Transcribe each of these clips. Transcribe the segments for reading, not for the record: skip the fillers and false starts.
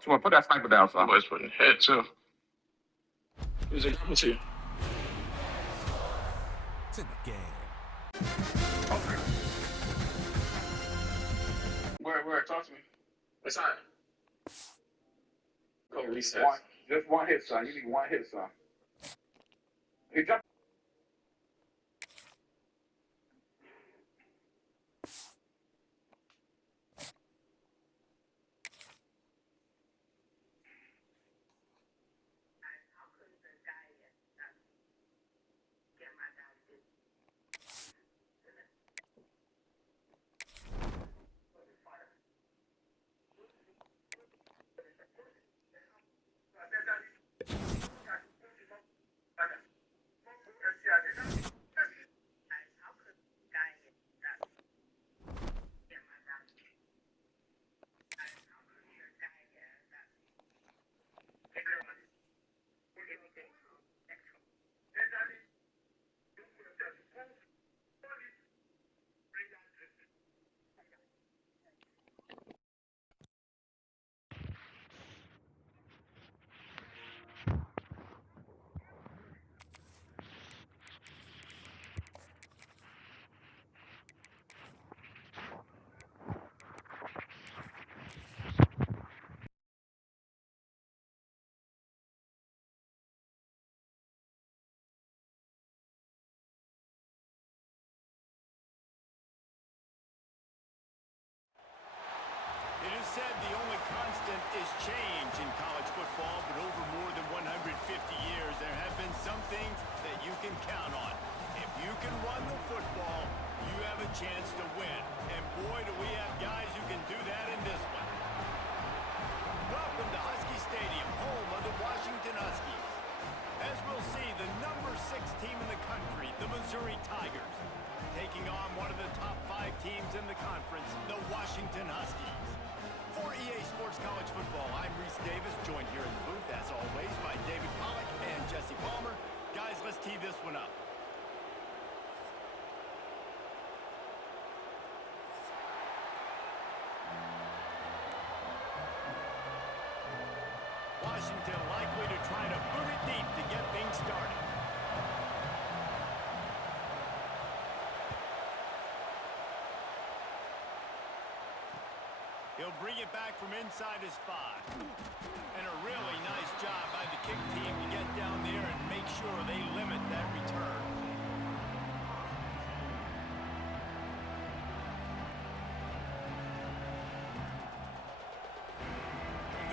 Tua, put that sniper down, son. Boy's putting head too. Who's it coming to? It's in the game. Okay. Where? Talk to me. What's that? Go reset. Just one hit, son. You need one hit, son. Hey, jump. It is said the only constant is change in college football, but over more than 150 years, there have been some things that you can count on. If you can run the football, you have a chance to win. And boy, do we have guys who can do that in this one. Welcome to Husky Stadium, home of the Washington Huskies. As we'll see, the number 6 team in the country, the Missouri Tigers, taking on one of the top 5 teams in the conference, the Washington Huskies. For EA Sports College Football, I'm Reese Davis, joined here in the booth, as always, by David Pollack and Jesse Palmer. Guys, let's tee this one up. Washington likely to try to boot it deep to get things started. He'll bring it back from inside his 5. And a really nice job by the kick team to get down there and make sure they limit that return.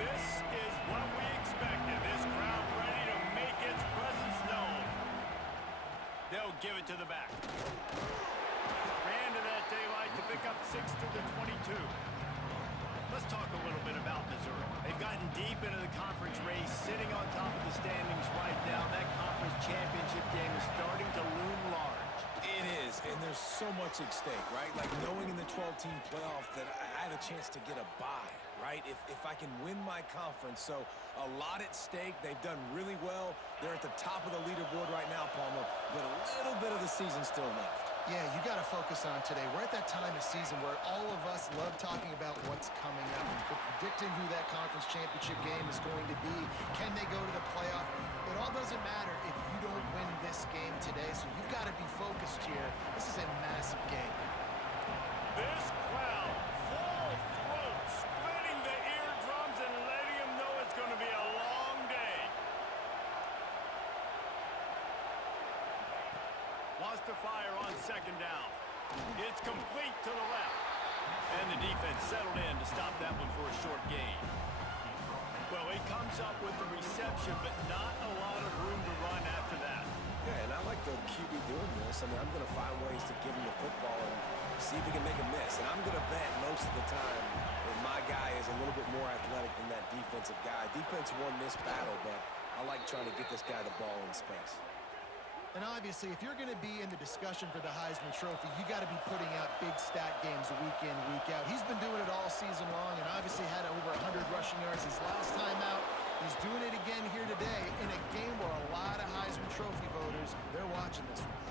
This is what we expected. This crowd ready to make its presence known. They'll give it to the back. Ran to that daylight to pick up 6 to the 22. Let's talk a little bit about Missouri. They've gotten deep into the conference race, sitting on top of the standings right now. That conference championship game is starting to loom large. It is, and there's so much at stake, right? Like knowing in the 12-team playoff that I have a chance to get a bye, right? If I can win my conference. So a lot at stake. They've done really well. They're at the top of the leaderboard right now, Palmer, but a little bit of the season still left. Yeah, you got to focus on today. We're at that time of season where all of us love talking about what's coming up and predicting who that conference championship game is going to be. Can they go to the playoff? It all doesn't matter if you don't win this game today, so you've got to be focused here. This is a massive game. This crowd, full throat, splitting the eardrums and letting them know it's going to be a long day. Wants to fire on 2nd down. It's complete to the left. And the defense settled in to stop that one for a short gain. Well, he comes up with the reception, but not a lot of room to run after that. Yeah, and I like the QB doing this. I mean, I'm going to find ways to give him the football and see if he can make a miss. And I'm going to bet most of the time that my guy is a little bit more athletic than that defensive guy. Defense won this battle, but I like trying to get this guy the ball in space. And obviously, if you're going to be in the discussion for the Heisman Trophy, you got to be putting out big stat games week in, week out. He's been doing it all season long and obviously had over 100 rushing yards his last time out. He's doing it again here today in a game where a lot of Heisman Trophy voters, they're watching this one.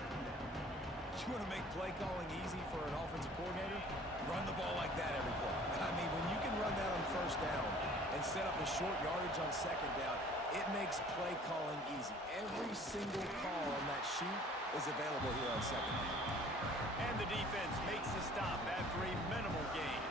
You want to make play calling easy for an offensive coordinator? Run the ball like that every play. I mean, when you can run that on 1st down and and set up a short yardage on second down, it makes play calling easy. Every single call on that sheet is available here on second down. And the defense makes the stop after a minimal gain.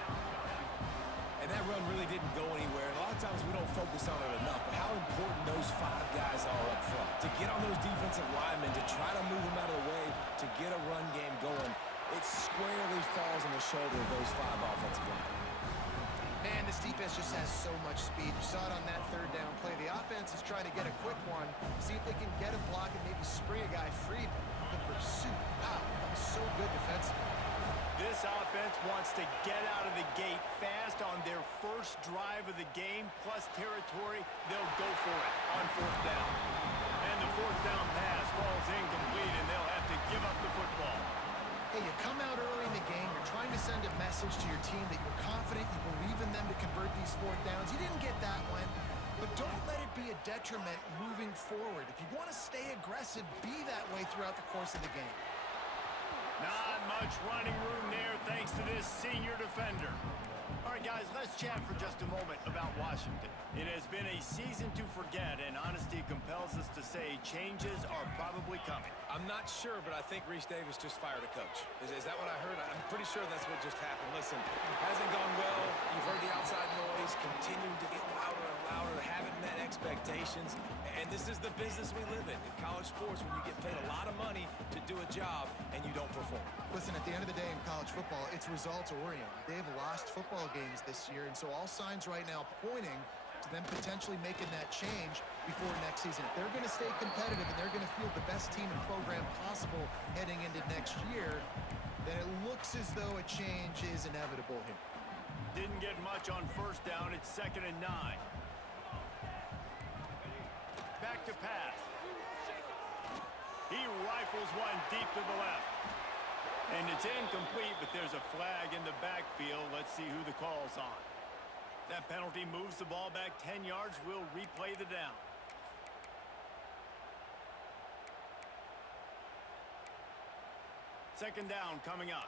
And that run really didn't go anywhere. And a lot of times we don't focus on it enough, but how important those 5 guys are up front. To get on those defensive linemen, to try to move them out of the way, to get a run game going, it squarely falls on the shoulder of those 5 offensive linemen. Man, this defense just has so much speed. You saw it on that third down play. The offense is trying to get a quick one, see if they can get a block and maybe spring a guy free. But the pursuit, wow, that was so good defensively. This offense wants to get out of the gate fast on their first drive of the game, plus territory. They'll go for it on 4th down. And the 4th down pass falls incomplete, and they'll have to give up the football. Hey, you come out early in the game, you're trying to send a message to your team that you're confident, you believe in them to convert these 4th downs. You didn't get that one, but don't let it be a detriment moving forward. If you want to stay aggressive, be that way throughout the course of the game. Not much running room there thanks to this senior defender. All right, guys, let's chat for just a moment about Washington. It has been a season to forget, and honesty compels us to say changes are probably coming. I'm not sure, but I think Reese Davis just fired a coach. Is that what I heard? I'm pretty sure that's what just happened. Listen, hasn't gone well. You've heard the outside noise, continuing to get louder and louder, haven't met expectations. And this is the business we live in college sports, when you get paid a lot of money to do a job and you don't perform. Listen, at the end of the day in college football, it's results-oriented. They've lost football games this year, and so all signs right now pointing to them potentially making that change before next season. If they're going to stay competitive and they're going to field the best team and program possible heading into next year, then it looks as though a change is inevitable here. Didn't get much on 1st down. It's 2nd and 9. Back to pass. He rifles one deep to the left. And it's incomplete, but there's a flag in the backfield. Let's see who the call's on. That penalty moves the ball back 10 yards. We'll replay the down. Second down coming up.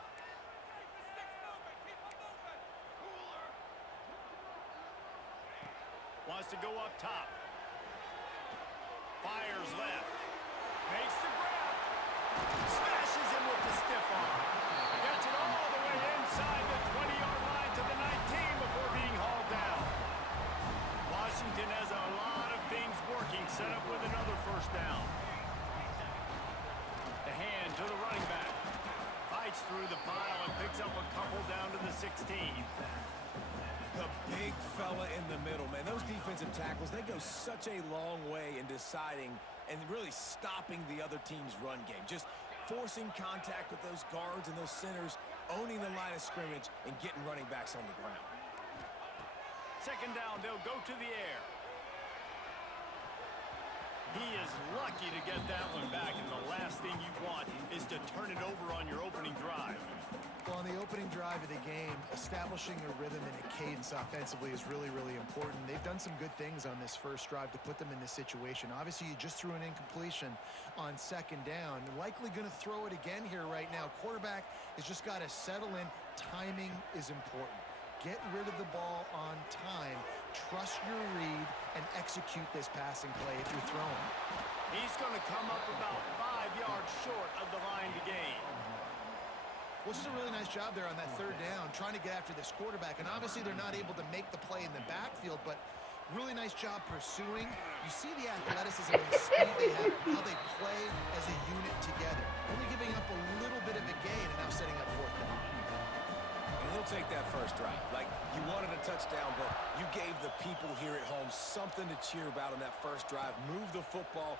Wants to go up top. Fires left. Makes the grab. Smashes him with the stiff arm. Gets it all the way inside the 20-yard line to the 19 before being hauled down. Washington has a lot of things working. Set up with another 1st down. The hand to the running back. Fights through the pile and picks up a couple down to the 16. The big fella in the middle, man. Those defensive tackles, they go such a long way in deciding and really stopping the other team's run game. Just forcing contact with those guards and those centers, owning the line of scrimmage, and getting running backs on the ground. Second down, they'll go to the air. He is lucky to get that one back, and the last thing you want is to turn it over on your opening drive. Well, on the opening drive of the game, establishing a rhythm and a cadence offensively is really, really important. They've done some good things on this first drive to put them in this situation. Obviously, you just threw an incompletion on 2nd down. Likely going to throw it again here right now. Quarterback has just got to settle in. Timing is important. Get rid of the ball on time. Trust your read and execute this passing play if you're throwing. He's going to come up about 5 yards short of the line to gain. Well, this is a really nice job there on that 3rd down, trying to get after this quarterback. And obviously, they're not able to make the play in the backfield, but really nice job pursuing. You see the athleticism and the speed they have, how they play as a unit together. Only giving up a little bit of a gain and now setting up 4th down. And he'll take that first drive. Like, you wanted a touchdown, but you gave the people here at home something to cheer about on that first drive. Move the football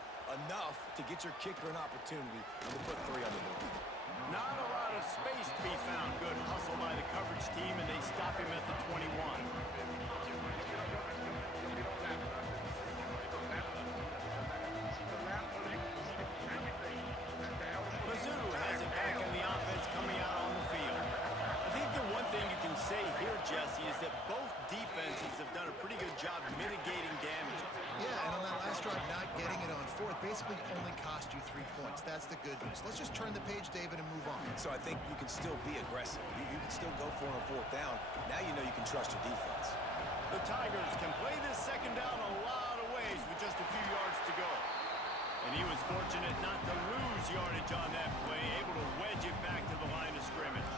enough to get your kicker an opportunity and to put 3 on the board. Not a lot of space to be found. Good hustle by the coverage team, and they stop him at the 21. Mizzou has it back in the offense coming out on the field. I think the one thing you can say here, Jesse, is that both defenses have done a pretty good job mitigating damage. Yeah, and on that last drive, not getting it on 4th basically only cost you 3 points. That's the good news. Let's just turn the page, David, and move on. So I think you can still be aggressive. You can still go for it on 4th down. Now you know you can trust your defense. The Tigers can play this second down a lot of ways with just a few yards to go. And he was fortunate not to lose yardage on that play, able to wedge it back to the line of scrimmage.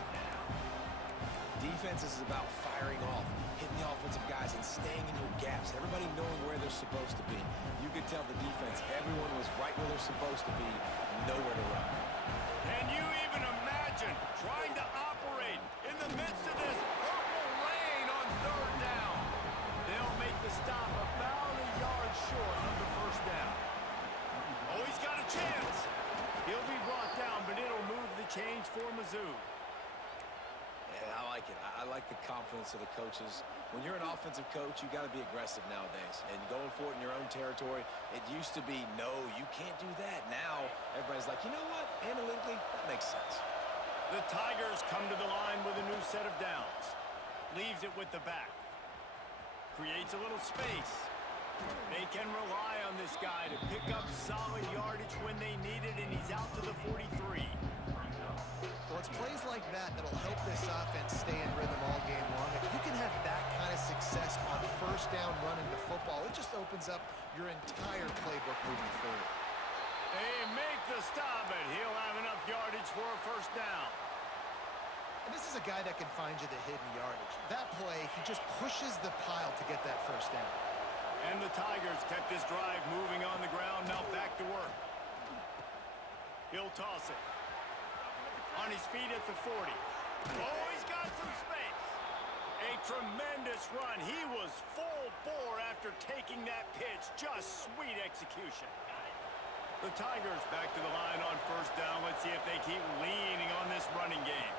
Defense is about firing off, hitting the offensive guys and staying in your gaps. Everybody knowing where they're supposed to be. You could tell the defense, everyone was right where they're supposed to be, nowhere to run. Can you even imagine trying to operate in the midst of this purple rain on third down? They'll make the stop about a yard short of the first down. Oh, he's got a chance. He'll be brought down, but it'll move the chains for Mizzou. Yeah, I like it. I like the confidence of the coaches. When you're an offensive coach, you got to be aggressive nowadays. And going for it in your own territory, it used to be, no, you can't do that. Now, everybody's like, you know what? Analytically, that makes sense. The Tigers come to the line with a new set of downs. Leaves it with the back. Creates a little space. They can rely on this guy to pick up solid yardage when they need it, and he's out to the 43. Well, it's plays like that that'll help this offense stay in rhythm all game long. If you can have that kind of success on first down running the football, it just opens up your entire playbook moving forward. They make the stop, but he'll have enough yardage for a first down. And this is a guy that can find you the hidden yardage. That play, he just pushes the pile to get that first down. And the Tigers kept this drive moving on the ground, now back to work. He'll toss it. On his feet at the 40. Oh, he's got some space. A tremendous run. He was full bore after taking that pitch. Just sweet execution. The Tigers back to the line on first down. Let's see if they keep leaning on this running game.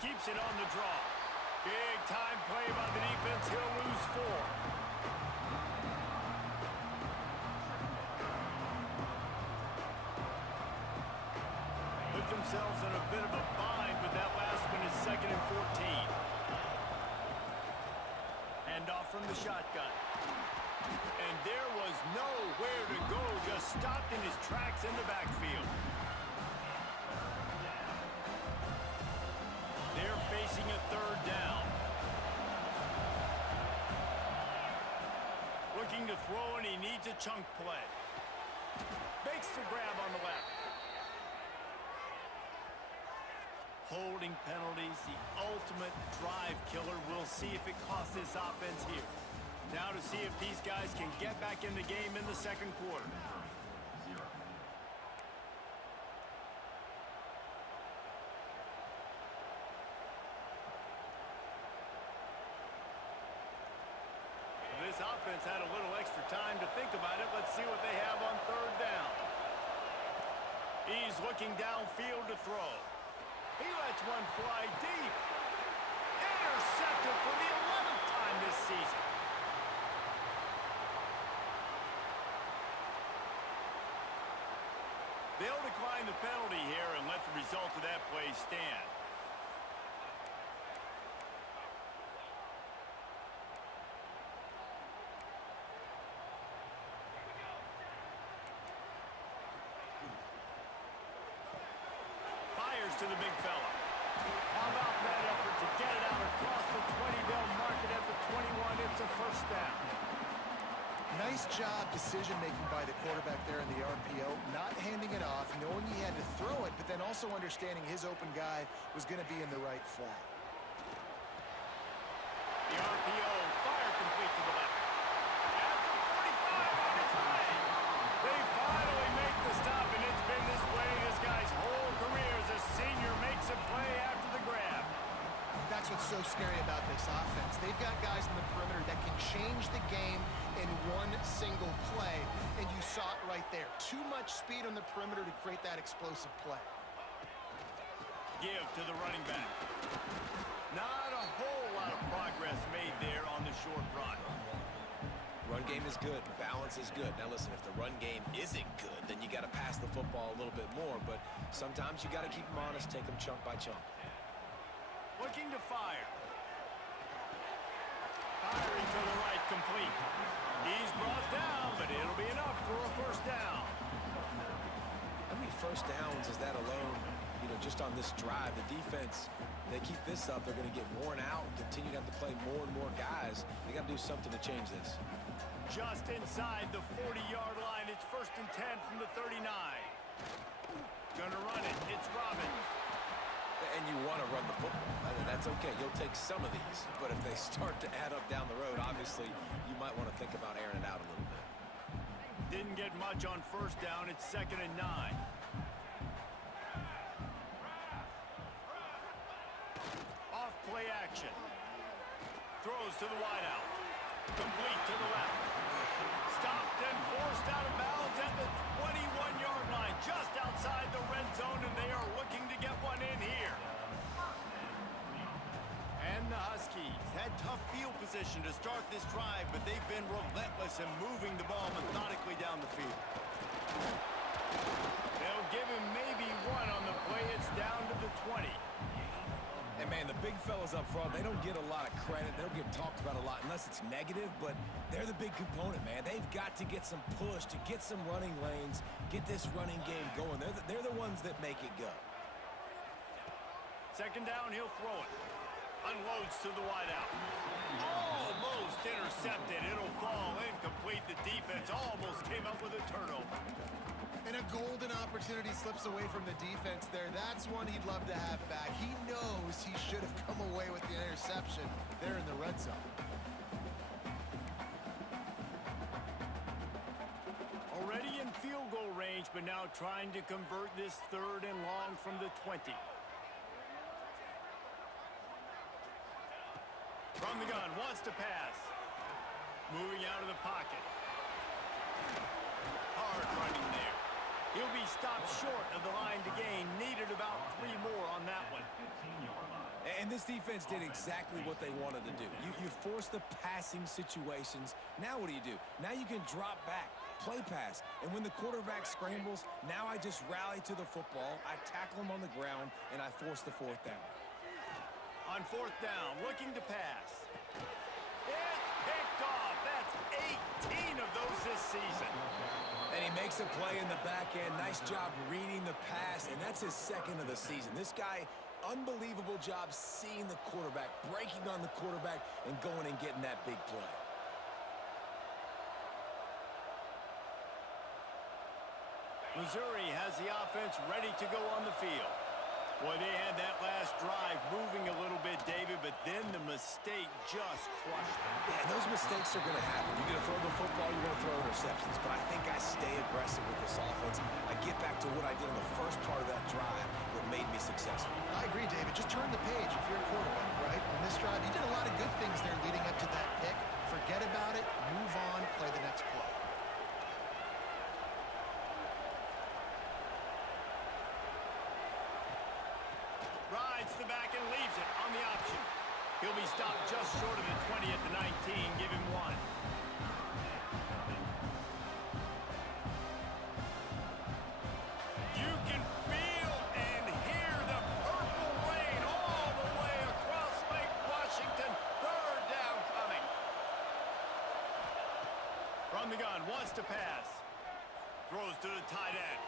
Keeps it on the draw. Big time play by the defense. He'll lose 4. Themselves in a bit of a bind, but that last one is 2nd and 14. Hand off from the shotgun. And there was nowhere to go, just stopped in his tracks in the backfield. They're facing a third down. Looking to throw, and he needs a chunk play. Makes the grab on the left. Holding penalties, the ultimate drive killer. We'll see if it costs this offense here. Now to see if these guys can get back in the game in the second quarter. This offense had a little extra time to think about it. Let's see what they have on third down. He's looking downfield to throw. He lets one fly deep. Intercepted for the 11th time this season. They'll decline the penalty here and let the result of that play stand. To the big fella. How about that effort to get it out across the 20? They'll mark it at the 21. It's a first down. Nice job decision-making by the quarterback there in the RPO, not handing it off, knowing he had to throw it, but then also understanding his open guy was going to be in the right flat. The RPO, fire complete to the left. At the 45 on its way. They finally make the stop, and it's been this way this guy's whole career as a senior makes a play after the grab. That's what's so scary about this offense. They've got guys in the perimeter that can change the game in one single play, and you saw it right there. Too much speed on the perimeter to create that explosive play. Give to the running back. Not a whole lot of progress made there on the short run. Run game is good. Balance is good. Now listen, if the run game isn't good, then you got to pass the football a little bit more. But sometimes you got to keep them honest, take them chunk by chunk. Looking to fire. Firing to the right, complete. He's brought down, but it'll be enough for a first down. How many first downs is that alone, just on this drive. The defense, they keep this up, they're going to get worn out, continue to have to play more and more guys. They got to do something to change this. Just inside the 40-yard line. It's 1st and 10 from the 39. Gonna run it. It's Robbins. And you want to run the football. I mean, that's okay. You'll take some of these. But if they start to add up down the road, obviously, you might want to think about airing it out a little bit. Didn't get much on 1st down. It's 2nd and 9. Off play action. Throws to the wideout. Complete to the left. Stopped and forced out of bounds at the 21-yard line, just outside the red zone, and they are looking to get one in here. And the Huskies had tough field position to start this drive, but they've been relentless in moving the ball methodically down the field. They'll give him maybe one on the play. It's down to the 20. And, man, the big fellas up front, they don't get a lot of credit. They don't get talked about a lot unless it's negative, but they're the big component, man. They've got to get some push, to get some running lanes, get this running game going. They're the ones that make it go. 2nd down, he'll throw it. Unloads to the wideout. Almost intercepted. It'll fall incomplete. The defense almost came up with a turnover. And a golden opportunity slips away from the defense there. That's one he'd love to have back. He knows he should have come away with the interception there in the red zone. Already in field goal range, but now trying to convert this 3rd and long from the 20. From the gun, wants to pass. Moving out of the pocket. Hard running there. He'll be stopped short of the line to gain. Needed about 3 more on that one. And this defense did exactly what they wanted to do. You force the passing situations. Now what do? Now you can drop back, play pass. And when the quarterback scrambles, now I just rally to the football. I tackle him on the ground, and I force the 4th down. On 4th down, looking to pass. It's picked off. That's 18 of those this season. And he makes a play in the back end. Nice job reading the pass, and that's his 2nd of the season. This guy, unbelievable job seeing the quarterback, breaking on the quarterback, and going and getting that big play. Missouri has the offense ready to go on the field. Well, they had that last drive moving a little bit, David, but then the mistake just crushed them. Yeah, and those mistakes are going to happen. You're going to throw the football, you're going to throw interceptions. But I think I stay aggressive with this offense. I get back to what I did in the first part of that drive that made me successful. I agree, David. Just turn the page if you're a quarterback, right? On this drive, you did a lot of good things there leading up to that pick. Forget about it, move on, play the next play. Rides the back and leaves it on the option. He'll be stopped just short of the 20 at the 19. Give him 1. You can feel and hear the purple rain all the way across Lake Washington. 3rd down coming. From the gun, wants to pass. Throws to the tight end.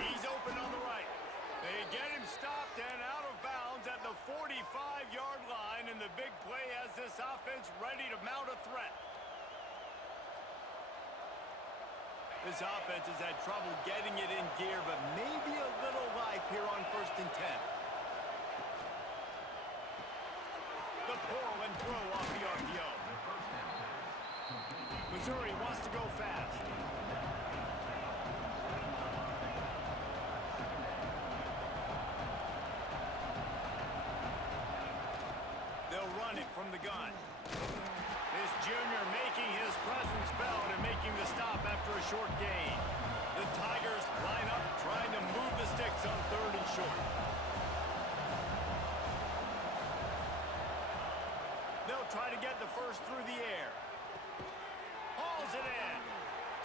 He's open on the right. They get him stopped and out of bounds at the 45-yard line, and the big play has this offense ready to mount a threat. This offense has had trouble getting it in gear, but maybe a little life here on 1st and 10. The pull and throw off the RPO. Missouri wants to go fast. They'll run it from the gun. This junior making his presence felt and making the stop after a short gain. The Tigers line up trying to move the sticks on 3rd and short. They'll try to get the first through the air. Hauls it in.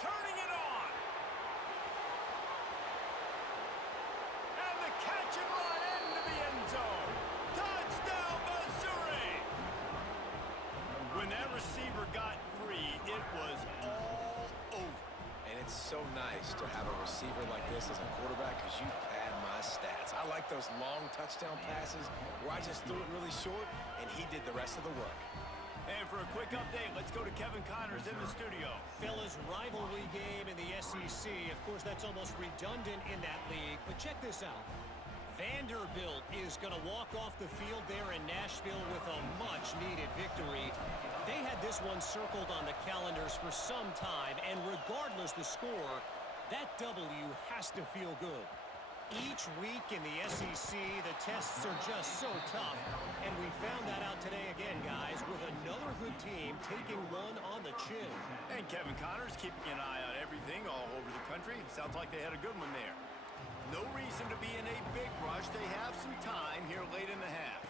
Turning it on. And the catch and run into the end zone. Touchdown, Missouri! When that receiver got free, it was all over. And it's so nice to have a receiver like this as a quarterback because you pad my stats. I like those long touchdown passes where I just threw it really short, and he did the rest of the work. And for a quick update, let's go to Kevin Connors in the studio. Fellas, rivalry game in the SEC. Of course, that's almost redundant in that league. But check this out. Vanderbilt is going to walk off the field there in Nashville with a much-needed victory. They had this one circled on the calendars for some time, and regardless the score, that W has to feel good. Each week in the SEC, the tests are just so tough, and we found that out today again, guys, with another good team taking one on the chin. And Kevin Connors keeping an eye on everything all over the country. Sounds like they had a good one there. No reason to be in a big rush. They have some time here late in the half.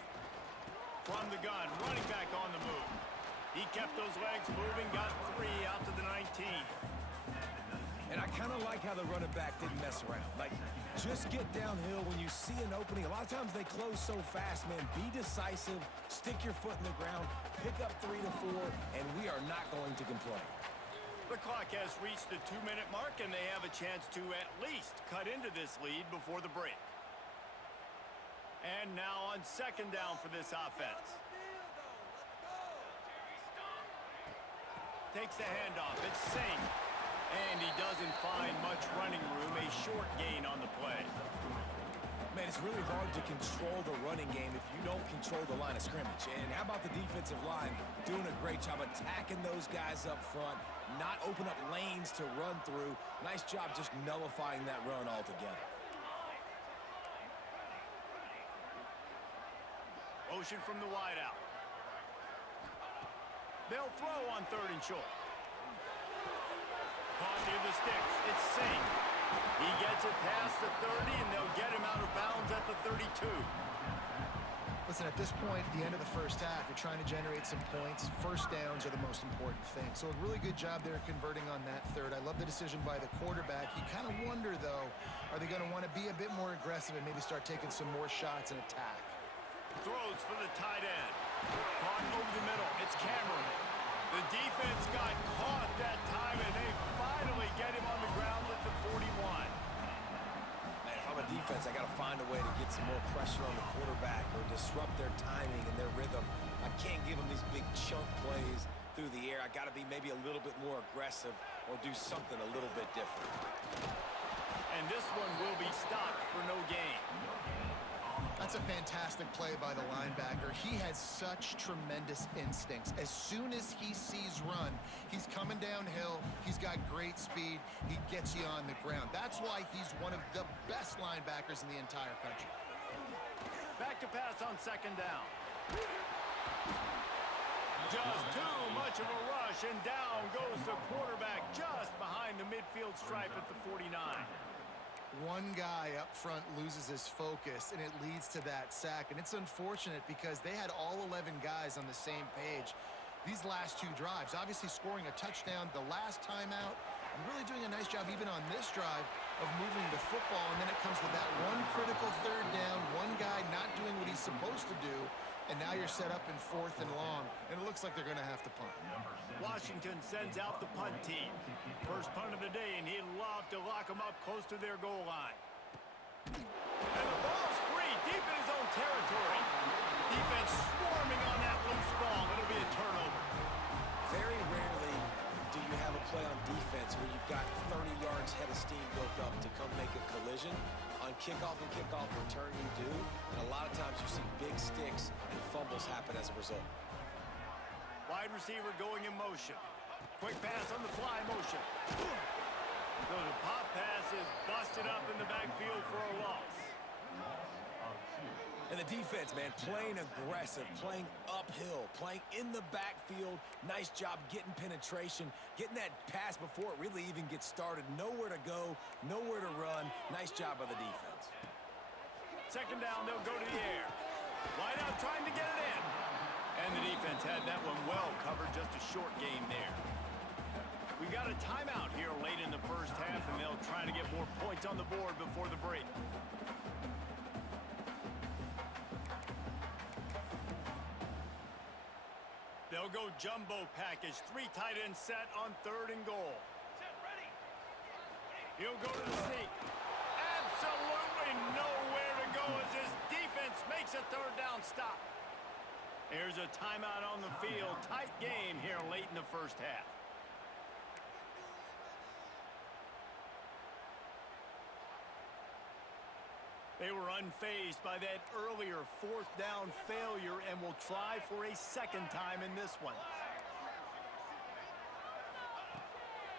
From the gun, running back on the move. He kept those legs moving, got 3 out to the 19. And I kind of like how the running back didn't mess around. Like, just get downhill when you see an opening. A lot of times they close so fast, man. Be decisive, stick your foot in the ground, pick up 3 to 4, and we are not going to complain. The clock has reached the 2-minute mark, and they have a chance to at least cut into this lead before the break. And now on second down for this offense. Takes the handoff. It's Singh. And he doesn't find much running room. A short gain on the play. Man, it's really hard to control the running game if you don't control the line of scrimmage. And how about the defensive line doing a great job attacking those guys up front, not open up lanes to run through. Nice job just nullifying that run altogether. Motion from the wideout. They'll throw on 3rd and short. Caught near the sticks. It's Singh. He gets it past the 30, and they'll get him out of bounds at the 32. Listen, at this point, the end of the first half, you're trying to generate some points. First downs are the most important thing. So a really good job there converting on that third. I love the decision by the quarterback. You kind of wonder, though, are they going to want to be a bit more aggressive and maybe start taking some more shots and attack? Throws for the tight end. Caught over the middle. It's Cameron. The defense got caught that time, and they finally get him on the ground at the 41. Man, if I'm a defense, I got to find a way to get some more pressure on the quarterback or disrupt their timing and their rhythm. I can't give them these big chunk plays through the air. I got to be maybe a little bit more aggressive or do something a little bit different. And this one will be stopped for no gain. That's a fantastic play by the linebacker. He has such tremendous instincts. As soon as he sees run, he's coming downhill. He's got great speed. He gets you on the ground. That's why he's one of the best linebackers in the entire country. Back to pass on second down. Just too much of a rush, and down goes the quarterback just behind the midfield stripe at the 49. One guy up front loses his focus, and it leads to that sack. And it's unfortunate because they had all 11 guys on the same page these last 2 drives. Obviously scoring a touchdown the last time out, and really doing a nice job even on this drive of moving the football. And then it comes to that one critical 3rd down, one guy not doing what he's supposed to do, and now you're set up in 4th and long, and it looks like they're going to have to punt. Washington sends out the punt team. First punt of the day, and he'd love to lock them up close to their goal line. And the ball's free, deep in his own territory. Defense swarming on that loose ball. It'll be a turnover. Very rarely do you have a play on defense where you've got 30 yards head of steam built up to come make a collision. On kickoff and kickoff return you do, and a lot of times you see big sticks and fumbles happen as a result. Wide receiver going in motion. Quick pass on the fly motion. So the pop pass is busted up in the backfield for a loss. And the defense, man, playing aggressive, playing uphill, playing in the backfield. Nice job getting penetration, getting that pass before it really even gets started. Nowhere to go, nowhere to run. Nice job by the defense. Second down, they'll go to the air. Wide out trying to get it in. And the defense had that one well covered, just a short gain there. We got a timeout here late in the first half, and they'll try to get more points on the board before the break. They'll go jumbo package, 3 tight end set on 3rd and goal. He'll go to the sneak. Absolutely nowhere to to go as this defense makes a third down stop. Here's a timeout on the field. Tight game here late in the first half. They were unfazed by that earlier fourth down failure and will try for a second time in this one.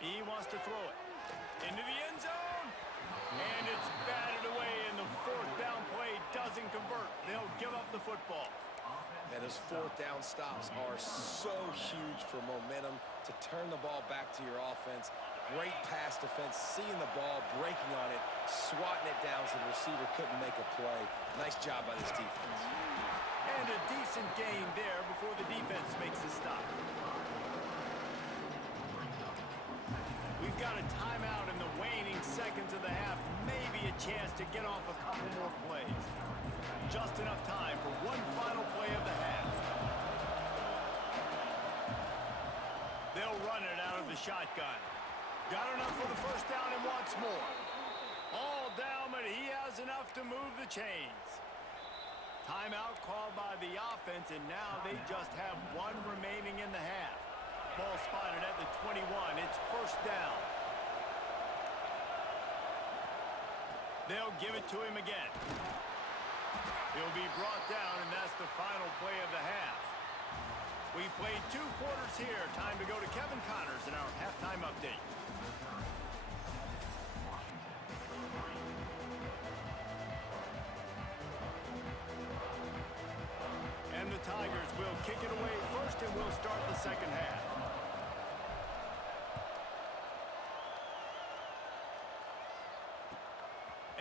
He wants to throw it into the end zone. And it's batted away, and the fourth down play doesn't convert. They'll give up the football. Man, those fourth down stops are so huge for momentum to turn the ball back to your offense. Great pass defense, seeing the ball, breaking on it, swatting it down so the receiver couldn't make a play. Nice job by this defense. And a decent gain there before the defense makes the stop. We've got a timeout in the waning seconds of the half. Maybe a chance to get off a couple more plays. Just enough time for one final play of the half. They'll run it out of the shotgun. Got enough for the first down and wants more. All down, but he has enough to move the chains. Timeout called by the offense, and now they just have one remaining in the half. Ball spotted at the 21. It's first down. They'll give it to him again. He'll be brought down, and that's the final play of the half. We've played 2 quarters here. Time to go to Kevin Connors in our halftime update. And the Tigers will kick it away first, and we'll start the second half.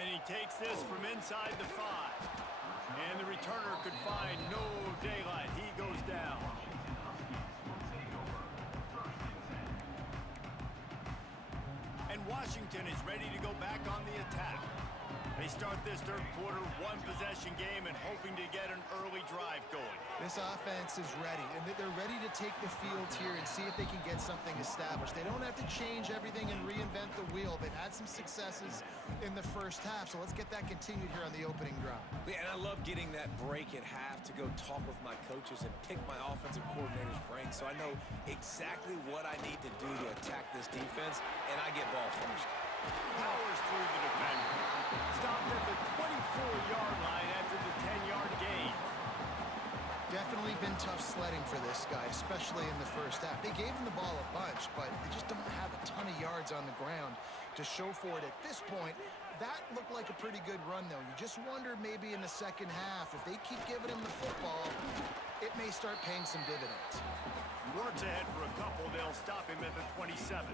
And he takes this from inside the 5. And the returner could find no daylight. He goes down. And Washington is ready to go back on the attack. They start this third quarter one-possession game and hoping to get an early drive going. This offense is ready, and they're ready to take the field here and see if they can get something established. They don't have to change everything and reinvent the wheel. They've had some successes in the first half, so let's get that continued here on the opening drive. Yeah, and I love getting that break at half to go talk with my coaches and pick my offensive coordinator's brain so I know exactly what I need to do to attack this defense, and I get ball first. Powers through the defender. Stopped at the 24-yard line after the 10-yard gain. Definitely been tough sledding for this guy, especially in the first half. They gave him the ball a bunch, but they just don't have a ton of yards on the ground to show for it at this point. That looked like a pretty good run, though. You just wonder maybe in the second half, if they keep giving him the football, it may start paying some dividends. Works ahead for a couple. They'll stop him at the 27.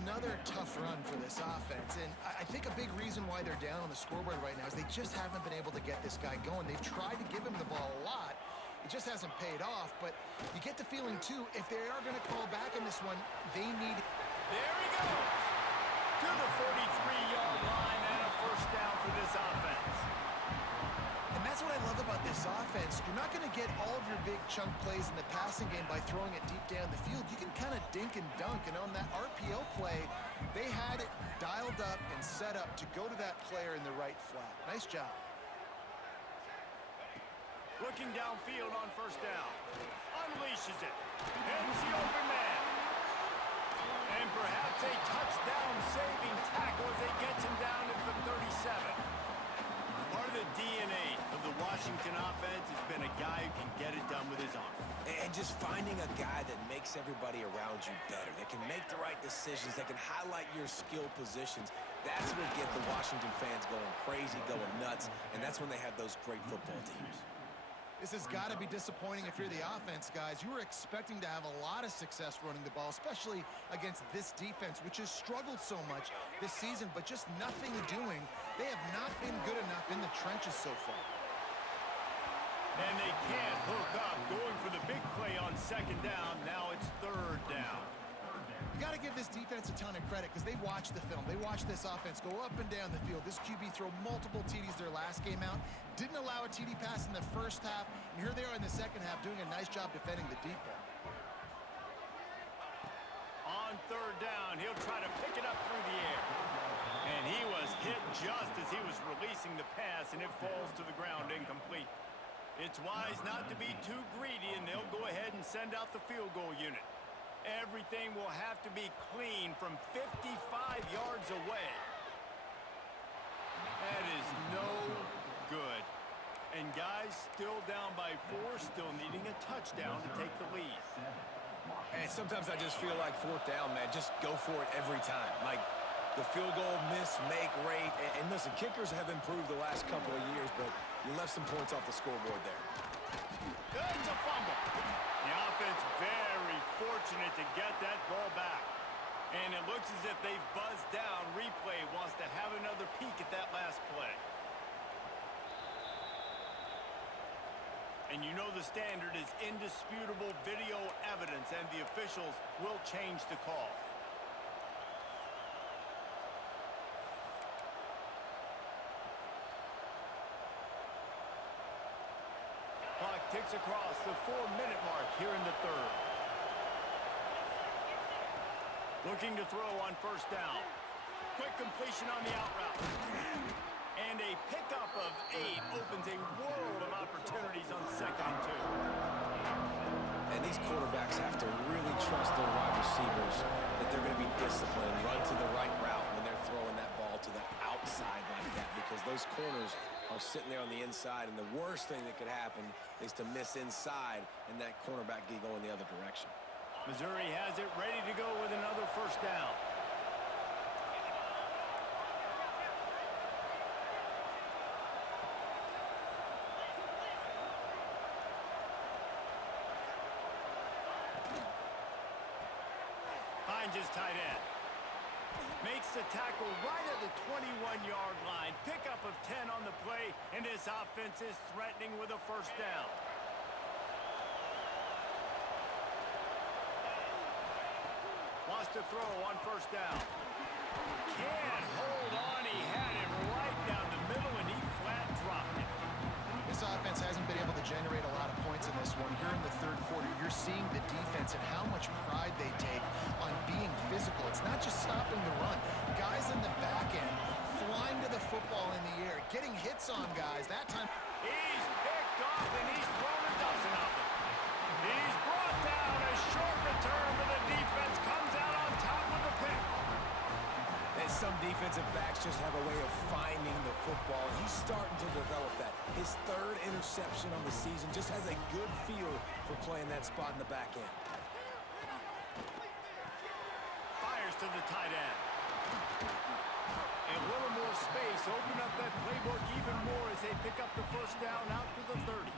Another tough run for this offense, and I think a big reason why they're down on the scoreboard right now is they just haven't been able to get this guy going. They've tried to give him the ball a lot. It just hasn't paid off, but you get the feeling, too, if they are going to call back in this one, they need... There he goes! To the 43-yard line and a first down for this offense. And that's what I love about this offense. You're not going to get all of your big chunk plays in the passing game by throwing it deep down the field. You can kind of dink and dunk, and on that RPO play, they had it dialed up and set up to go to that player in the right flat. Nice job. Looking downfield on first down. Unleashes it. Hits the open man. And perhaps a touchdown-saving tackle as they gets him down to the 37. Part of the DNA of the Washington offense has been a guy who can get it done with his arm. And just finding a guy that makes everybody around you better, that can make the right decisions, that can highlight your skill positions. That's what get the Washington fans going crazy, going nuts, and that's when they have those great football teams. This has got to be disappointing if you're the offense, guys. You were expecting to have a lot of success running the ball, especially against this defense, which has struggled so much this season, but just nothing doing. They have not been good enough in the trenches so far. And they can't hook up, going for the big play on second down. Now it's third down. You got to give this defense a ton of credit because they watched the film. They watched this offense go up and down the field. This QB throw multiple TDs their last game out. Didn't allow a TD pass in the first half. And here they are in the second half doing a nice job defending the deep ball. On third down, he'll try to pick it up through the air. And And he was hit just as he was releasing the pass, and it falls to the ground incomplete. It's wise not to be too greedy, and they'll go ahead and send out the field goal unit. Everything will have to be clean from 55 yards away. That is no good. And guys, still down by 4, still needing a touchdown to take the lead. And sometimes I just feel like fourth down, man, just go for it every time. Like the field goal miss-make rate. And listen, kickers have improved the last couple of years, but you left some points off the scoreboard there. It's a fumble. The offense very fortunate to get that ball back. And it looks as if they've buzzed down. Replay wants to have another peek at that last play. And you know the standard is indisputable video evidence, and the officials will change the call. Clock ticks across the 4-minute mark here in the third. Looking to throw on first down. Quick completion on the out route. And a pickup of 8 opens a world of opportunities on 2nd and 2. And these quarterbacks have to really trust their wide receivers that they're going to be disciplined, run to the right route when they're throwing that ball to the outside like that, because those corners are sitting there on the inside, and the worst thing that could happen is to miss inside and that cornerback get going the other direction. Missouri has it ready to go with another first down. Finds his tight end. Makes the tackle right at the 21-yard line. Pickup of 10 on the play, and this offense is threatening with a first down. Wants to throw on first down. Can't hold on. He had it right down the middle, and he flat dropped it. This offense hasn't been able to generate a lot of points in this one. Here in the third quarter, you're seeing the defense and how much pride they take on being physical. It's not just stopping the run. Guys in the back end flying to the football in the air, getting hits on guys. That time, He's picked off, and he's thrown a dozen of them. He's brought down. A short return, but the defense comes out on top with a pick. And some defensive backs just have a way of finding the football. He's starting to develop that. His 3rd interception on the season, just has a good feel for playing that spot in the back end. Fires to the tight end. A little more space. Open up that playbook even more as they pick up the first down out to the 30.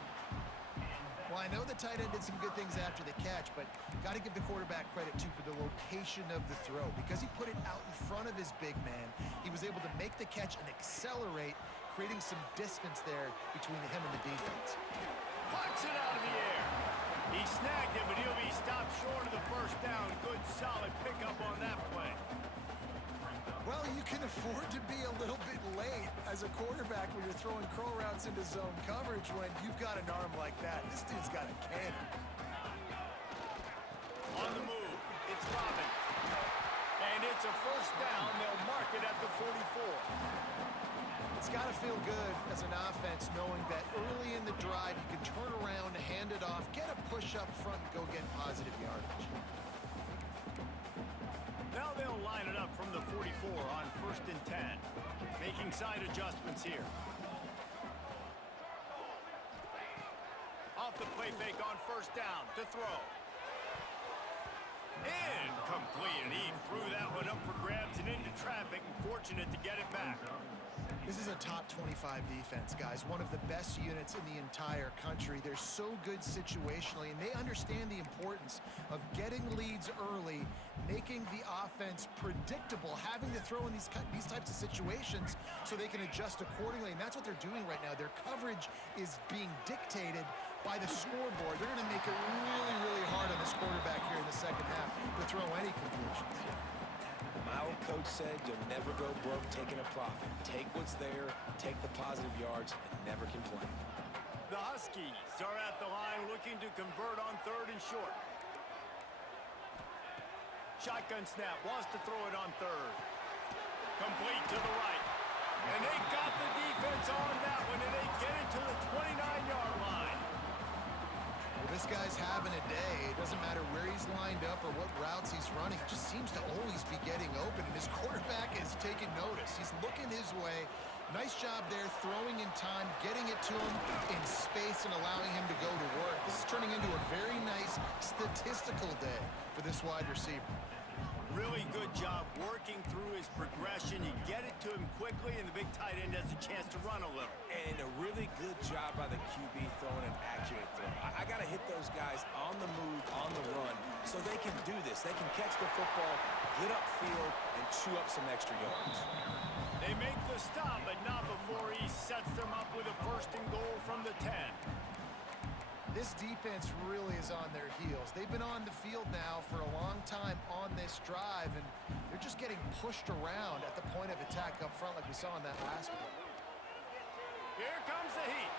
well, I know the tight end did some good things after the catch, but got to give the quarterback credit, too, for the location of the throw. Because he put it out in front of his big man, he was able to make the catch and accelerate, creating some distance there between him and the defense. Pucks it out of the air. He snagged it, but he'll be stopped short of the first down. Good, solid pickup on that play. Well, you can afford to be a little bit late as a quarterback when you're throwing curl routes into zone coverage when you've got an arm like that. This dude's got a cannon. On the move, it's Robbins. And it's a first down. They'll mark it at the 44. It's got to feel good as an offense knowing that early in the drive you can turn around, hand it off, get a push up front, and go get positive yardage. Now they'll line it up from the 44 on 1st and 10. Making side adjustments here. Off the play fake on first down to throw. Incomplete, and he threw that one up for grabs and into traffic, and fortunate to get it back. This is a top 25 defense, guys. One of the best units in the entire country. They're so good situationally, and they understand the importance of getting leads early, making the offense predictable, having to throw in these types of situations so they can adjust accordingly, and that's what they're doing right now. Their coverage is being dictated by the scoreboard. They're going to make it really, really hard on this quarterback here in the second half to throw any conclusions. My old coach said you'll never go broke taking a profit. Take what's there, take the positive yards, and never complain. The Huskies are at the line looking to convert on 3rd and short. Shotgun snap, wants to throw it on 3rd. Complete to the right. And they got the defense on that one, and they get it to the 29-yard line. Well, this guy's having a day. It doesn't matter where he's lined up or what routes he's running. He just seems to always be getting open, and his quarterback is taking notice. He's looking his way. Nice job there, throwing in time, getting it to him in space, and allowing him to go to work. This is turning into a very nice statistical day for this wide receiver. Really good job working through his progression. You get it to him quickly, and the big tight end has a chance to run a little. And a really good job by the QB throwing an accurate throw. I got to hit those guys on the move, on the run, so they can do this. They can catch the football, get upfield, and chew up some extra yards. They make the stop, but not before he sets them up with a 1st and goal from the 10. This defense really is on their heels. They've been on the field now for a long time on this drive, and they're just getting pushed around at the point of attack up front like we saw in that last play. Here comes the heat.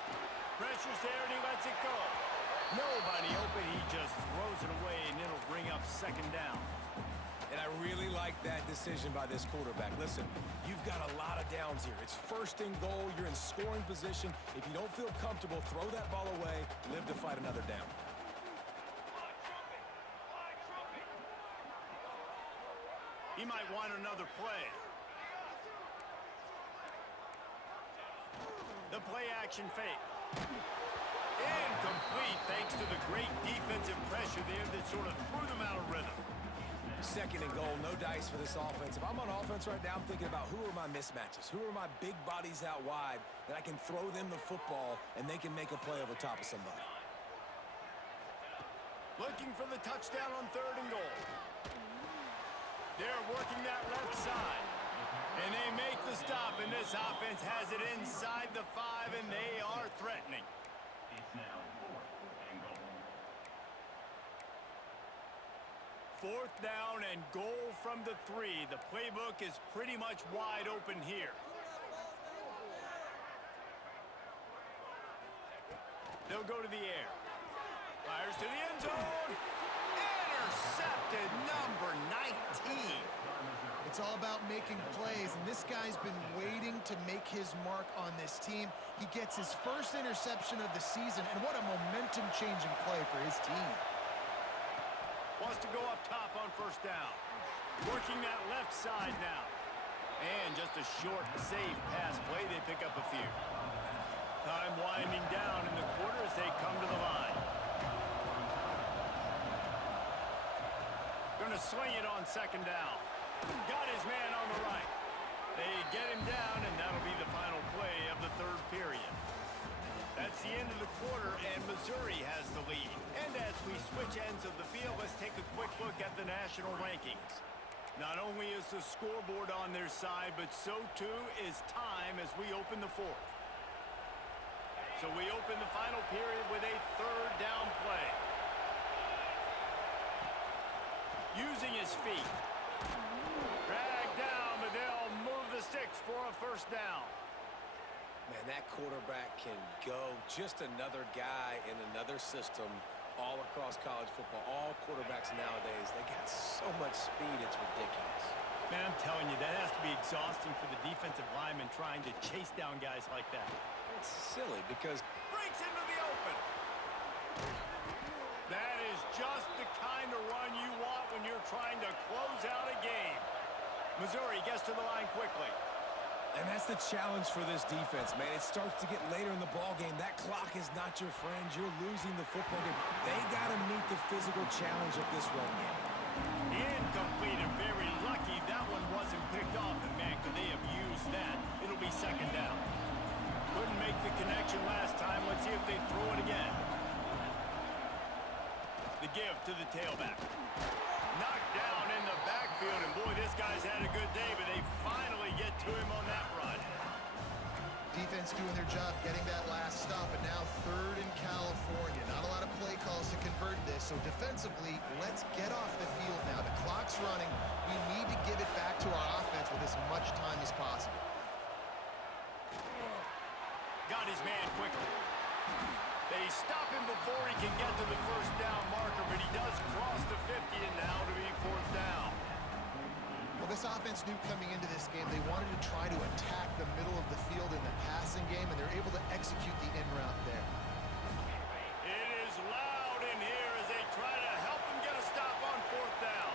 Pressure's there, and he lets it go. Nobody open. He just throws it away, and it'll bring up 2nd down. And I really like that decision by this quarterback. Listen, you've got a lot of downs here. It's 1st and goal. You're in scoring position. If you don't feel comfortable, throw that ball away. Live to fight another down. He might want another play. The play-action fake. Incomplete thanks to the great defensive pressure there that sort of threw them out of rhythm. 2nd and goal, no dice for this offense. If I'm on offense right now, I'm thinking about who are my mismatches? Who are my big bodies out wide that I can throw them the football and they can make a play over top of somebody? Looking for the touchdown on 3rd and goal. They're working that left side. And they make the stop, and this offense has it inside the 5, and they are threatening. It's now 4th and goal. 4th down and goal from the 3. The playbook is pretty much wide open here. They'll go to the air. Fires to the end zone. Intercepted, number 19. It's all about making plays, and this guy's been waiting to make his mark on this team. He gets his 1st interception of the season, and what a momentum-changing play for his team. Wants to go up top on 1st down. Working that left side now. And just a short, safe pass play. They pick up a few. Time winding down in the quarter as they come to the line. Going to swing it on 2nd down. Got his man on the right. They get him down, and that'll be the final play of the 3rd period. That's the end of the quarter, and Missouri has the lead. And as we switch ends of the field, let's take a quick look at the national rankings. Not only is the scoreboard on their side, but so too is time as we open the 4th. So we open the final period with a 3rd down play. Using his feet. Drag down, but they'll move the sticks for a 1st down. Man, that quarterback can go. Just another guy in another system all across college football. All quarterbacks nowadays, they got so much speed, it's ridiculous. Man, I'm telling you, that has to be exhausting for the defensive lineman trying to chase down guys like that. It's silly because Breaks into the open. That is just the kind of run you want when you're trying to close out a game. Missouri gets to the line quickly. And that's the challenge for this defense, man. It starts to get later in the ballgame. That clock is not your friend. You're losing the football game. They got to meet the physical challenge of this run game. Incomplete and very lucky that one wasn't picked off. And, man, could they have used that? It'll be 2nd down. Couldn't make the connection last time. Let's see if they throw it again. The give to the tailback. Knocked down in the backfield, and boy, this guy's had a good day, but they finally get to him on that run. Defense doing their job, getting that last stop, and now 3rd in California. Not a lot of play calls to convert this, so defensively, let's get off the field now. The clock's running. We need to give it back to our offense with as much time as possible. Got his man quickly. They stop him before he can get to the 1st down marker, but he does cross the 50, and now to be 4th down. Well, This offense knew coming into this game they wanted to try to attack the middle of the field in the passing game, and they're able to execute the in route there. It is loud in here as they try to help him get a stop on 4th down.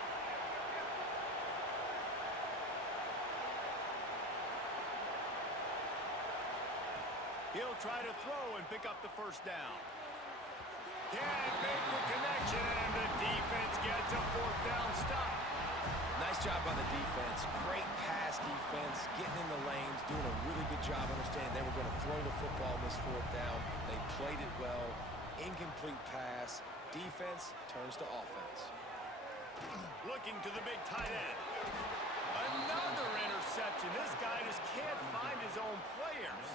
He'll try to throw and pick up the 1st down. Can't make the connection, and the defense gets a 4th down stop. Nice job by the defense. Great pass defense, getting in the lanes, doing a really good job understanding they were going to throw the football on this 4th down. They played it well. Incomplete pass. Defense turns to offense. Looking to the big tight end. Another interception. This guy just can't find his own players.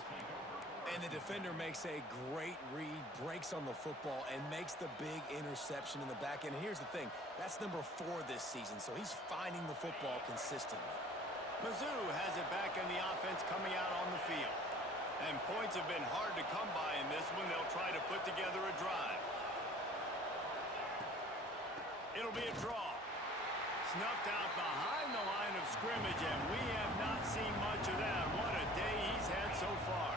And the defender makes a great read, breaks on the football, and makes the big interception in the back end. And here's the thing, that's number 4 this season, so he's finding the football consistently. Mizzou has it back in the offense coming out on the field. And points have been hard to come by in this one. They'll try to put together a drive. It'll be a draw. Snuffed out behind the line of scrimmage, and we have not seen much of that. What a day he's had so far.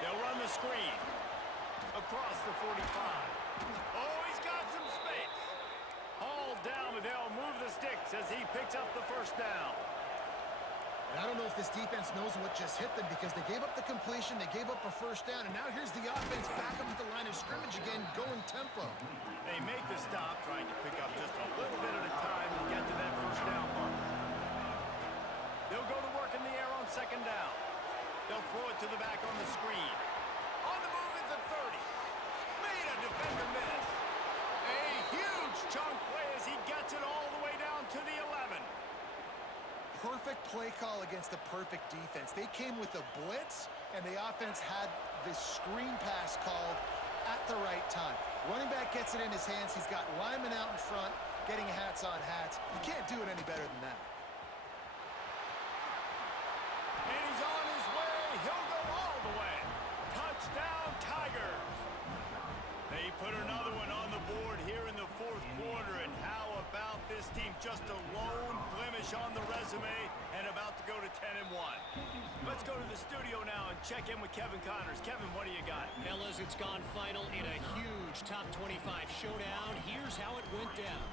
They'll run the screen across the 45. Oh, he's got some space. Hauled down, but they'll move the sticks as he picks up the 1st down. And I don't know if this defense knows what just hit them because they gave up the completion, they gave up a 1st down, and now here's the offense back up at the line of scrimmage again, going tempo. They make the stop, trying to pick up just a little bit at a time to get to that 1st down mark. They'll go to work in the air on 2nd down. They'll throw it to the back on the screen. On the move is the 30. Made a defender miss. A huge chunk play as he gets it all the way down to the 11. Perfect play call against the perfect defense. They came with a blitz, and the offense had this screen pass called at the right time. Running back gets it in his hands. He's got linemen out in front, getting hats on hats. You can't do it any better than that. And he's on his way. He'll go all the way. Touchdown, Tigers. They put another one on the board here in the 4th quarter. And how about this team? Just a lone blemish on the resume and about to go to 10-1. Let's go to the studio now and check in with Kevin Connors. Kevin, what do you got? Fellas, it's gone final in a huge top 25 showdown. Here's how it went down.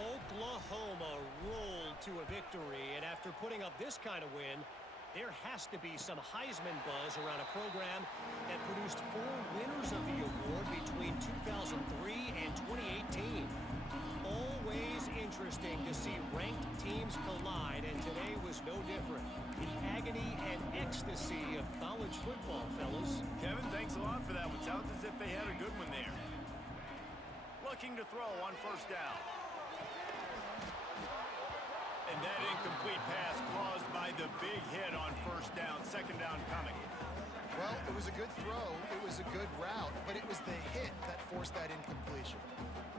Oklahoma rolled to a victory, and after putting up this kind of win, there has to be some Heisman buzz around a program that produced 4 winners of the award between 2003 and 2018. Always interesting to see ranked teams collide, and today was no different. The agony and ecstasy of college football, fellas. Kevin, thanks a lot for that one. Sounds as if they had a good one there. Looking to throw on 1st down. And that incomplete pass caused by the big hit on 1st down. 2nd down coming. Well, it was a good throw. It was a good route, but it was the hit that forced that incompletion.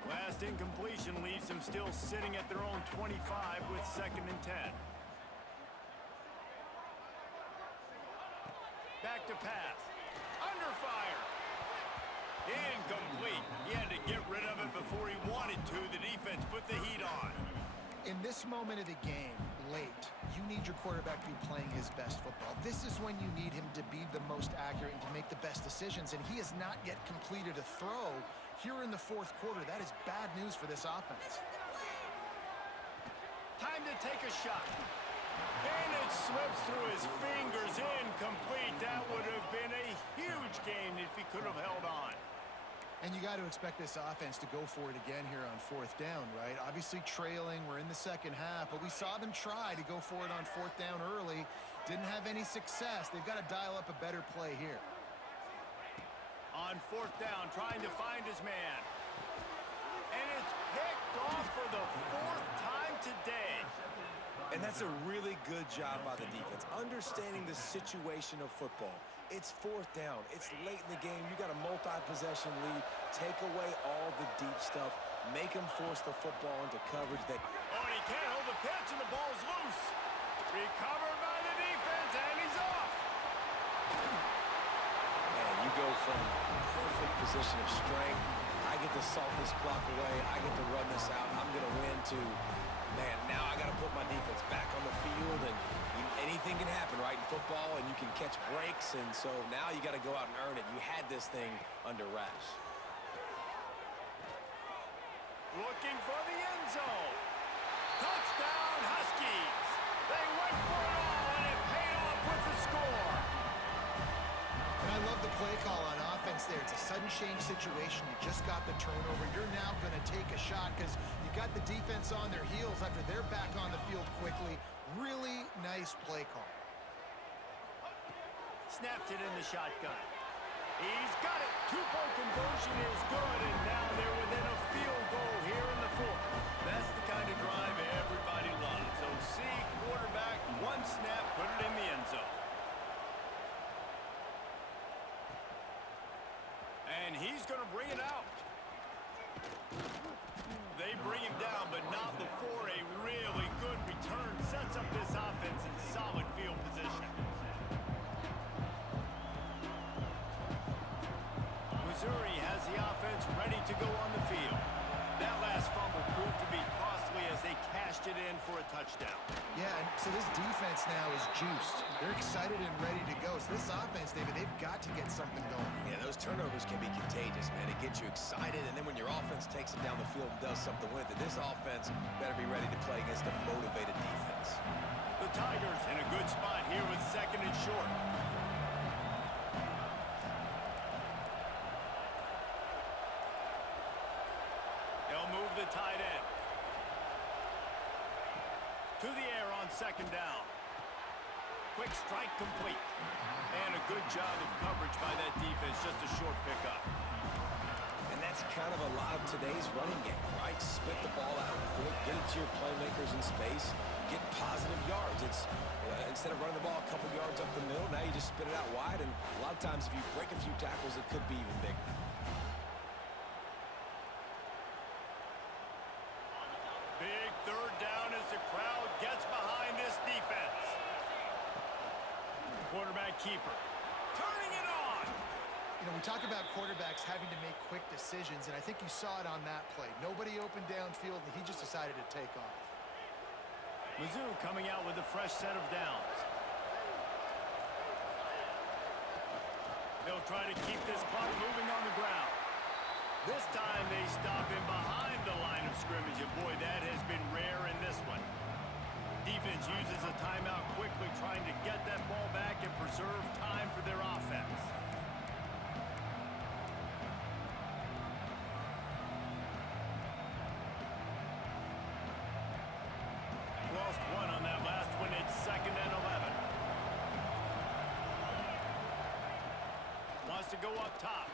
Last incompletion leaves them still sitting at their own 25 with 2nd and 10. Back to pass. Under fire. Incomplete. He had to get rid of it before he wanted to. The defense put the heat on. In this moment of the game, late, you need your quarterback to be playing his best football. This is when you need him to be the most accurate and to make the best decisions, and he has not yet completed a throw here in the 4th quarter. That is bad news for this offense. Time to take a shot. And it slips through his fingers. Incomplete. That would have been a huge game if he could have held on. And you got to expect this offense to go for it again here on 4th down, right? Obviously trailing, we're in the 2nd half, but we saw them try to go for it on 4th down early. Didn't have any success. They've got to dial up a better play here. On 4th down, trying to find his man. And it's picked off for the 4th time today. And that's a really good job by the defense, understanding the situation of football. It's 4th down. It's late in the game. You got a multi-possession lead. Take away all the deep stuff. Make them force the football into coverage that... Oh, and he can't hold the pitch, and the ball's loose. Recovered by the defense, and he's off. Man, you go from perfect position of strength. I get to salt this clock away. I get to run this out. I'm going to win to, much breaks, and so now you got to go out and earn it. You had this thing under wraps. Looking for the end zone. Touchdown, Huskies. They went for it all, and it paid off with the score. And I love the play call on offense there. It's a sudden change situation. You just got the turnover. You're now going to take a shot because you got the defense on their heels after they're back on the field quickly. Really nice play call. Snaps it in the shotgun. He's got it. Two-point conversion is good, and now they're within a field goal here in the fourth. That's the kind of drive everybody loves. So see, quarterback, one snap, put it in the end zone. And he's going to bring it out. They bring him down, but not before a really good return sets up this offense in solid field position. Missouri has the offense ready to go on the field. That last fumble proved to be costly as they cashed it in for a touchdown. Yeah, and so this defense now is juiced. They're excited and ready to go. So this offense, David, they've got to get something going. Yeah, those turnovers can be contagious, man. It gets you excited, and then when your offense takes it down the field and does something with it, this offense better be ready to play against a motivated defense. The Tigers in a good spot here with second and short. They'll move the tight end. To the air on second down. Quick strike complete. And a good job of coverage by that defense. Just a short pickup. And that's kind of a lot of today's running game, right? Spit the ball out quick, get it to your playmakers in space, get positive yards. It's instead of running the ball a couple yards up the middle, now you just spit it out wide, and a lot of times if you break a few tackles, it could be even bigger. Big third down as the crowd gets behind this defense. Quarterback keeper. Turning it on. You know, we talk about quarterbacks having to make quick decisions, and I think you saw it on that play. Nobody opened downfield, and he just decided to take off. Mizzou coming out with a fresh set of downs. They'll try to keep this clock moving on the ground. This time they stop him behind the line of scrimmage, and boy, that has been rare in this one. Defense uses a timeout quickly, trying to get that ball back and preserve time for their offense. Lost one on that last one. It's second and 11. Wants to go up top.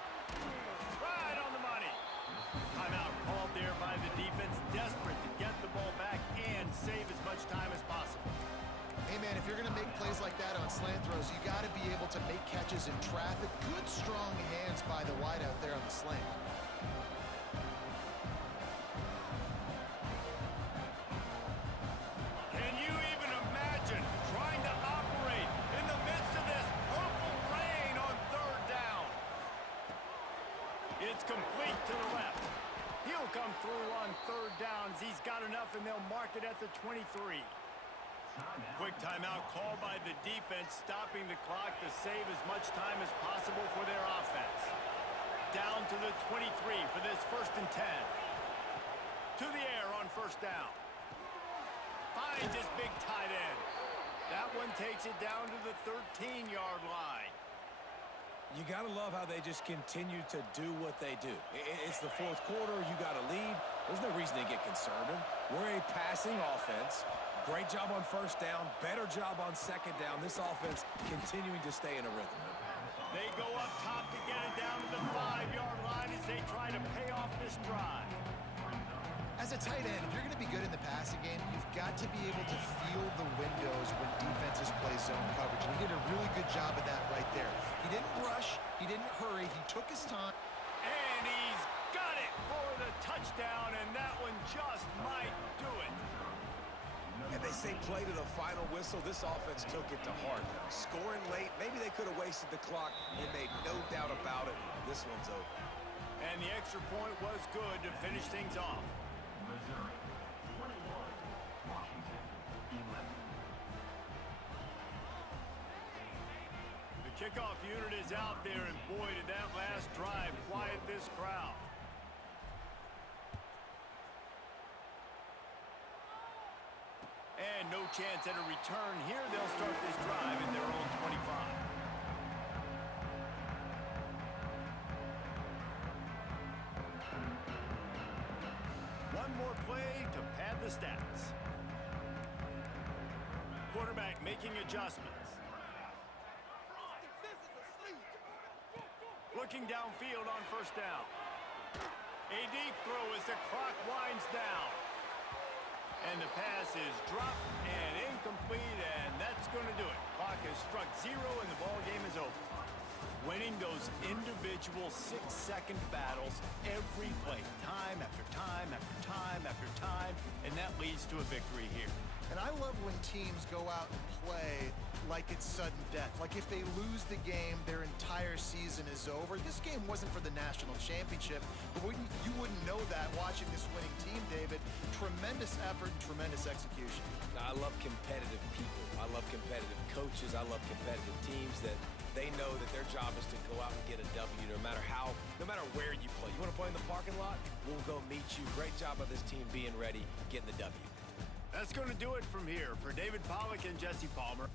Right on the money. Timeout called there by the defense, desperate to get the ball back and save as much time as possible. Hey, man, if you're going to make plays like that on slant throws, you got to be able to make catches in traffic. Good, strong hands by the wideout there on the slant. Can you even imagine trying to operate in the midst of this purple rain on third down? It's complete to the left. He'll come through on third downs. He's got enough, and they'll mark it at the 23. Quick timeout called by the defense, stopping the clock to save as much time as possible for their offense. Down to the 23 for this first and 10. To the air on first down. Finds his big tight end. That one takes it down to the 13-yard line. You got to love how they just continue to do what they do. It's the fourth quarter. You got a lead. There's no reason to get conservative. We're a passing offense. Great job on first down. Better job on second down. This offense continuing to stay in a rhythm. They go up top to get it down to the 5-yard line as they try to pay off this drive. As a tight end, if you're going to be good in the passing game, you've got to be able to feel the windows when defenses play zone coverage. And he did a really good job of that right there. He didn't rush. He didn't hurry. He took his time. And he's got it for the touchdown, and that one just might do it. And they say play to the final whistle. This offense took it to heart. Scoring late, maybe they could have wasted the clock. They made no doubt about it. This one's over. And the extra point was good to finish things off. Missouri 21, Washington 11. Kickoff unit is out there, and boy, did that last drive quiet this crowd. And no chance at a return here. They'll start this drive in their own 25. One more play to pad the stats. Quarterback making adjustments. Looking downfield on first down. A deep throw as the clock winds down. And the pass is dropped and incomplete, and that's going to do it. Clock has struck 0, and the ball game is over. Winning those individual 6-second battles every play, time after time after time after time, and that leads to a victory here. And I love when teams go out and play like it's sudden death. Like if they lose the game, their entire season is over. This game wasn't for the national championship, but you wouldn't know that watching this winning team, David. Tremendous effort and tremendous execution. I love competitive people. I love competitive coaches. I love competitive teams that they know that their job is to go out and get a W no matter where you play. You want to play in the parking lot? We'll go meet you. Great job of this team being ready, getting the W. That's going to do it from here. For David Pollack and Jesse Palmer.